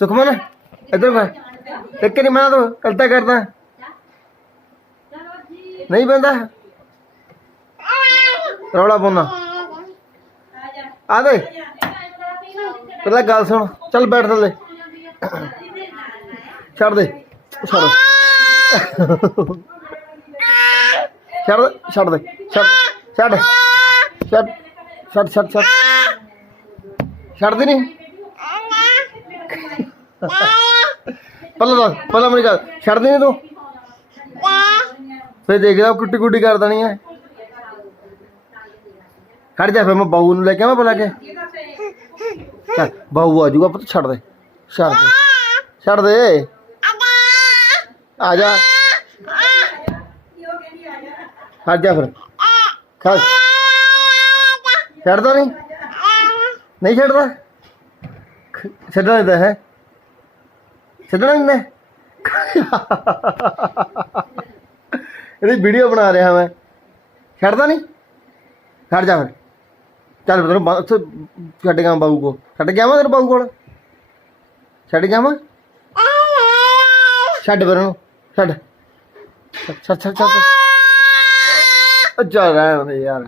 सुखमन इधर कर देख के नहीं मना तो करता करता नहीं बंदा रौला पाना आ दे पहले गल सुन चल बैठ थले छड़ दे छड़ छड़ छड़ दे छड़ छड़ छड़ छड़ छड़ छड़ छड़ दी नहीं पहला मेरी गल छड़ दी नहीं तू फिर देखदा कुट्टी कुट्टी कर देनी है खड़ जा फिर मैं बहू नूं लेके आवां बुला के चल बहू आ जाऊगा पुत्त छड़ दे छड़ दे छड़ दे आ जा खड़ जा फिर खड़ छड़दा नहीं छड़दा छड्डना नहीं है छड्डना नहीं ਇਹਦੀ ਵੀਡੀਓ ਬਣਾ ਰਿਹਾ ਮੈਂ ਛੱਡਦਾ ਨਹੀਂ ਖੜ ਜਾ ਫਿਰ ਚੱਲ ਤੈਨੂੰ ਉੱਥੇ ਛੱਡ ਗਿਆ ਬਾਊ ਕੋਲ ਛੱਡ ਗਿਆ ਮੈਂ ਤੇਰੇ ਬਾਊ ਕੋਲ ਛੱਡ ਗਿਆ ਮੈਂ ਛੱਡ ਫਿਰ ਉਹਨੂੰ ਛੱਡ ਛੱਡ ਛੱਡ ਛੱਡ ਚੱਲ ਰਹਿਣ ਦੇ ਯਾਰ